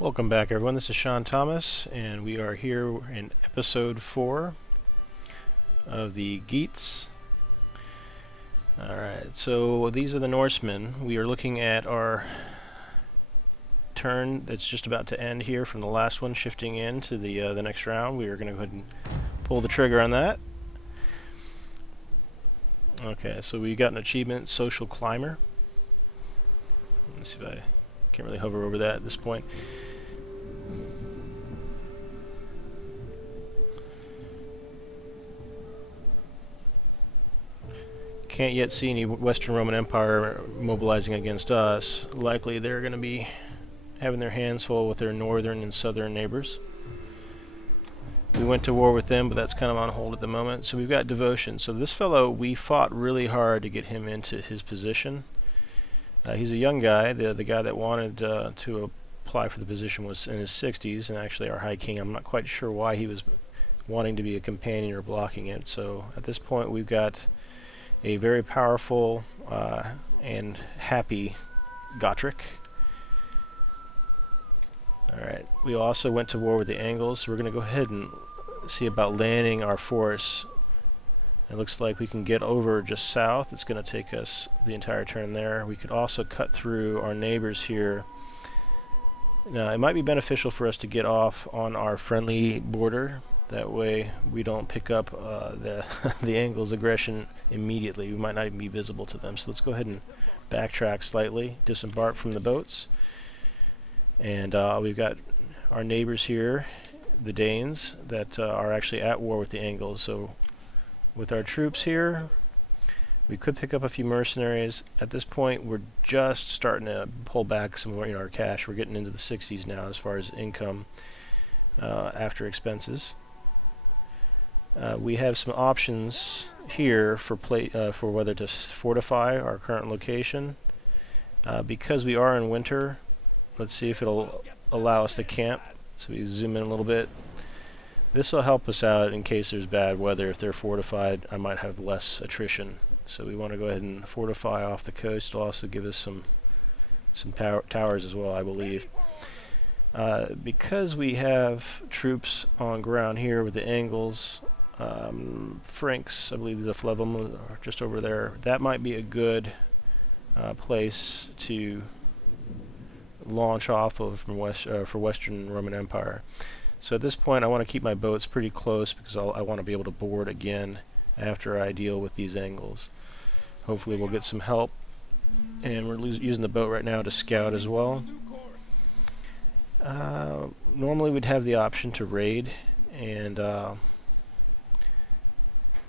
Welcome back, everyone. This is SeanThomas, and we are here in episode 4 of the Geats. Alright, so these are the Norsemen. We are looking at our turn that's just about to end here from the last one, shifting into the next round. We are going to go ahead and pull the trigger on that. Okay, so we got an achievement, Social Climber. Let's see if I can't really hover over that at this point. Can't yet see any Western Roman Empire mobilizing against us. Likely they're going to be having their hands full with their northern and southern neighbors. We went to war with them, but that's kind of on hold at the moment. So we've got devotion. So this fellow, we fought really hard to get him into his position. He's a young guy. The guy that wanted to apply for the position was in his 60s, and actually our High King, I'm not quite sure why he was wanting to be a companion or blocking it. So at this point we've got a very powerful and happy Gotrek. Alright, we also went to war with the Angles, so we're going to go ahead and see about landing our force. It looks like we can get over just south. It's going to take us the entire turn there. We could also cut through our neighbors here. Now, it might be beneficial for us to get off on our friendly border. That way we don't pick up the Angles' aggression immediately. We might not even be visible to them. So let's go ahead and backtrack slightly, disembark from the boats. And we've got our neighbors here, the Danes, that are actually at war with the Angles. So with our troops here, we could pick up a few mercenaries. At this point, we're just starting to pull back some of our cash. We're getting into the 60s now as far as income after expenses. We have some options here for whether to fortify our current location. Because we are in winter, let's see if it'll allow us to camp. So we zoom in a little bit. This will help us out in case there's bad weather. If they're fortified, I might have less attrition. So we want to go ahead and fortify off the coast. It'll also give us some towers as well, I believe. Because we have troops on ground here with the Angles, Franks, I believe there's a few of them just over there. That might be a good place to launch off of for Western Roman Empire. So at this point I want to keep my boats pretty close because I want to be able to board again after I deal with these Angles. Hopefully we'll get some help, and we're using the boat right now to scout as well. Normally we'd have the option to raid, and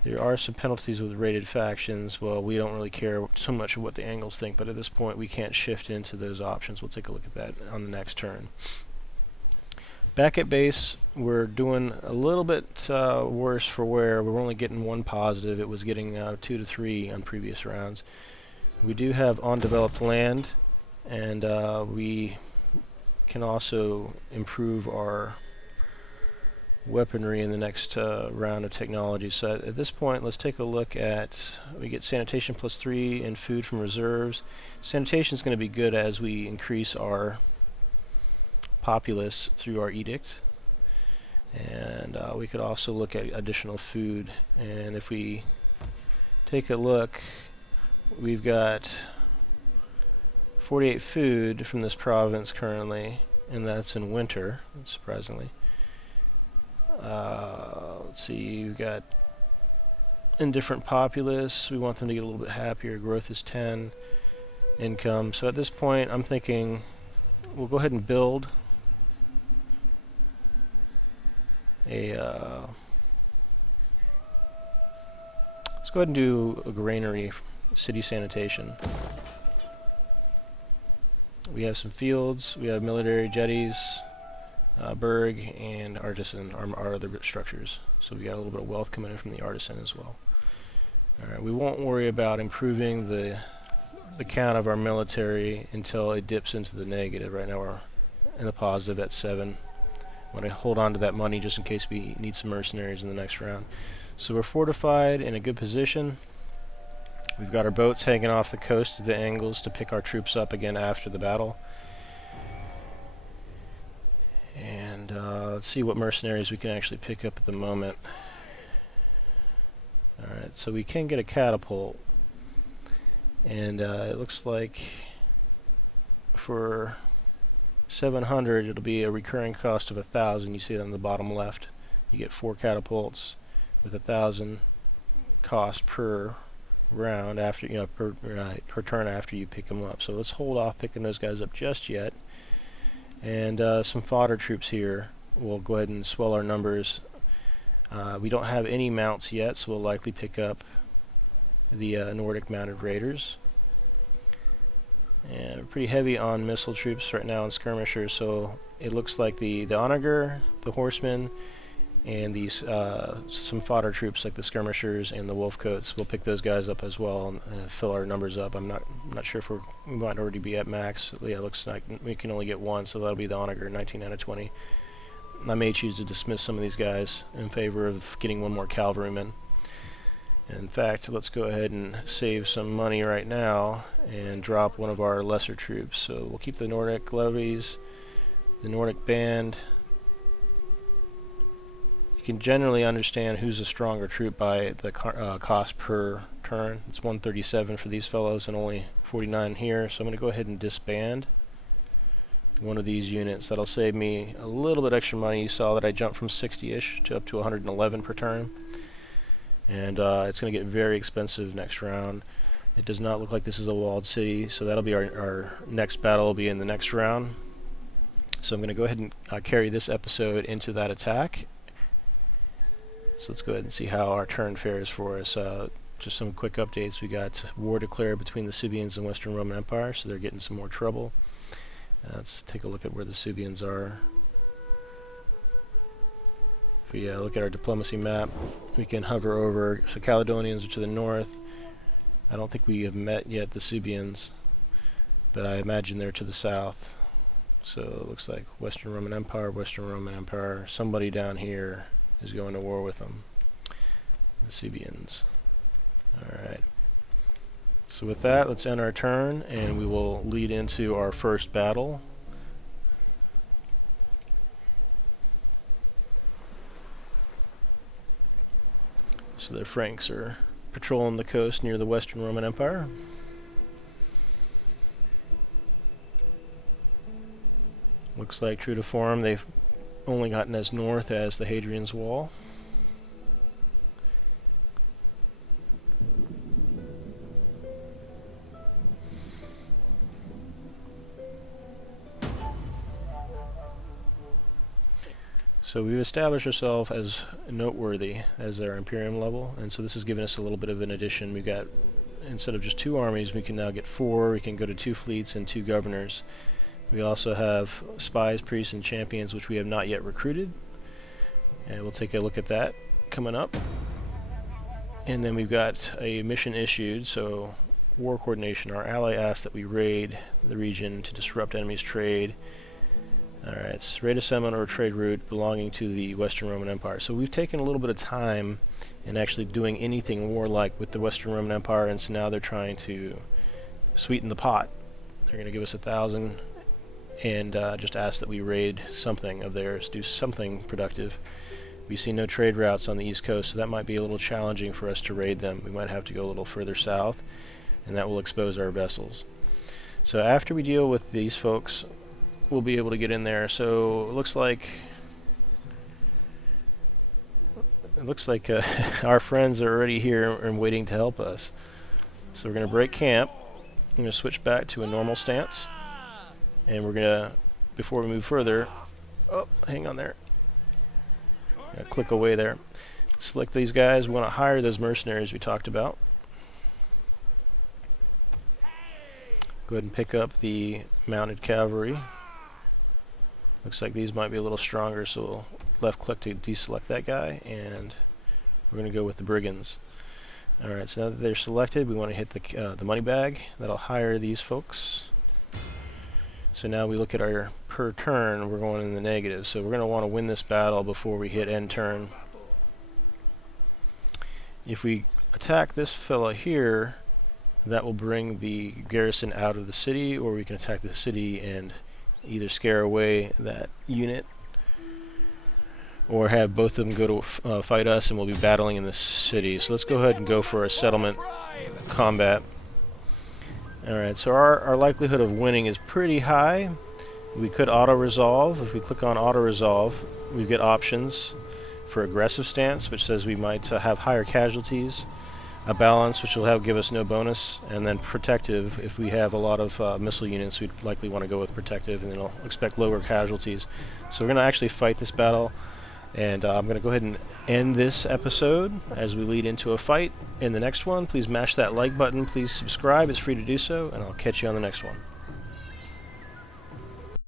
there are some penalties with raided factions. Well, we don't really care so much what the Angles think, but at this point we can't shift into those options. We'll take a look at that on the next turn. Back at base, we're doing a little bit worse for wear. We're only getting 1 positive. It was getting 2 to 3 on previous rounds. We do have undeveloped land, and we can also improve our weaponry in the next round of technology. So at this point, let's take a look at, we get sanitation +3 and food from reserves. Sanitation is going to be good as we increase our populace through our edict, and we could also look at additional food. And if we take a look, we've got 48 food from this province currently, and that's in winter, surprisingly. Let's see, we've got indifferent populace. We want them to get a little bit happier. Growth is 10. Income. So at this point, I'm thinking we'll go ahead and build a let's go ahead and do a granary, city sanitation. We have some fields, we have military jetties, Berg, and artisan are our other structures. So we got a little bit of wealth coming in from the artisan as well. Alright, we won't worry about improving the count of our military until it dips into the negative. Right now we're in the positive at 7. I'm going to hold on to that money just in case we need some mercenaries in the next round. So we're fortified in a good position. We've got our boats hanging off the coast of the Angles to pick our troops up again after the battle. And let's see what mercenaries we can actually pick up at the moment. Alright, so we can get a catapult. And it looks like for 700 it'll be a recurring cost of 1,000. You see that on the bottom left. You get 4 catapults with 1,000 cost per round after, you know, per turn after you pick them up. So let's hold off picking those guys up just yet. And some fodder troops here. We'll go ahead and swell our numbers. We don't have any mounts yet, so we'll likely pick up the Nordic mounted raiders. And we're pretty heavy on missile troops right now and skirmishers, so it looks like the onager, the horsemen, and these some fodder troops like the skirmishers and the wolfcoats. We'll pick those guys up as well and fill our numbers up. I'm not sure if we might already be at max. Yeah, it looks like we can only get one, so that'll be the onager, 19 out of 20. I may choose to dismiss some of these guys in favor of getting one more cavalryman. In fact, let's go ahead and save some money right now and drop one of our lesser troops. So we'll keep the Nordic levies, the Nordic band. You can generally understand who's a stronger troop by the cost per turn. It's 137 for these fellows and only 49 here. So I'm going to go ahead and disband one of these units. That'll save me a little bit extra money. You saw that I jumped from 60-ish to up to 111 per turn. And it's going to get very expensive next round. It does not look like this is a walled city, so that'll be our next battle will be in the next round. So I'm going to go ahead and carry this episode into that attack. So let's go ahead and see how our turn fares for us. Just some quick updates. We got war declared between the Suebians and Western Roman Empire, so they're getting some more trouble. Let's take a look at where the Suebians are. If we look at our diplomacy map, we can hover over. So Caledonians are to the north. I don't think we have met yet the Suebians, but I imagine they're to the south. So it looks like Western Roman Empire, somebody down here is going to war with them. The Suebians. Alright. So with that, let's end our turn, and we will lead into our first battle. So the Franks are patrolling the coast near the Western Roman Empire. Looks like, true to form, they've only gotten as north as the Hadrian's Wall. So we've established ourselves as noteworthy as our Imperium level, and so this has given us a little bit of an addition. We've got, instead of just 2 armies, we can now get 4. We can go to 2 fleets and 2 governors. We also have spies, priests, and champions, which we have not yet recruited. And we'll take a look at that coming up. And then we've got a mission issued, so war coordination. Our ally asked that we raid the region to disrupt enemies' trade. Alright, it's raid a settlement or a trade route belonging to the Western Roman Empire. So we've taken a little bit of time in actually doing anything warlike with the Western Roman Empire, and so now they're trying to sweeten the pot. They're going to give us 1,000 and just ask that we raid something of theirs, do something productive. We see no trade routes on the East Coast, so that might be a little challenging for us to raid them. We might have to go a little further south, and that will expose our vessels. So after we deal with these folks, we'll be able to get in there. So it looks like our friends are already here and waiting to help us. So we're going to break camp. I'm going to switch back to a normal stance, and we're going to, before we move further, oh, hang on there. Click away there. Select these guys. We want to hire those mercenaries we talked about. Go ahead and pick up the mounted cavalry. Looks like these might be a little stronger, so we'll left click to deselect that guy, and we're going to go with the brigands. Alright, so now that they're selected, we want to hit the money bag. That'll hire these folks. So now we look at our per turn, we're going in the negative, so we're going to want to win this battle before we hit end turn. If we attack this fella here, that will bring the garrison out of the city, or we can attack the city and either scare away that unit or have both of them go to fight us, and we'll be battling in this city. So let's go ahead and go for a settlement combat. Alright, so our likelihood of winning is pretty high. We could auto-resolve. If we click on auto-resolve, we get options for aggressive stance, which says we might have higher casualties, a balance, which will give us no bonus, and then protective. If we have a lot of missile units, we'd likely want to go with protective, and then it'll expect lower casualties. So we're going to actually fight this battle, and I'm going to go ahead and end this episode as we lead into a fight in the next one. Please mash that like button. Please subscribe. It's free to do so, and I'll catch you on the next one.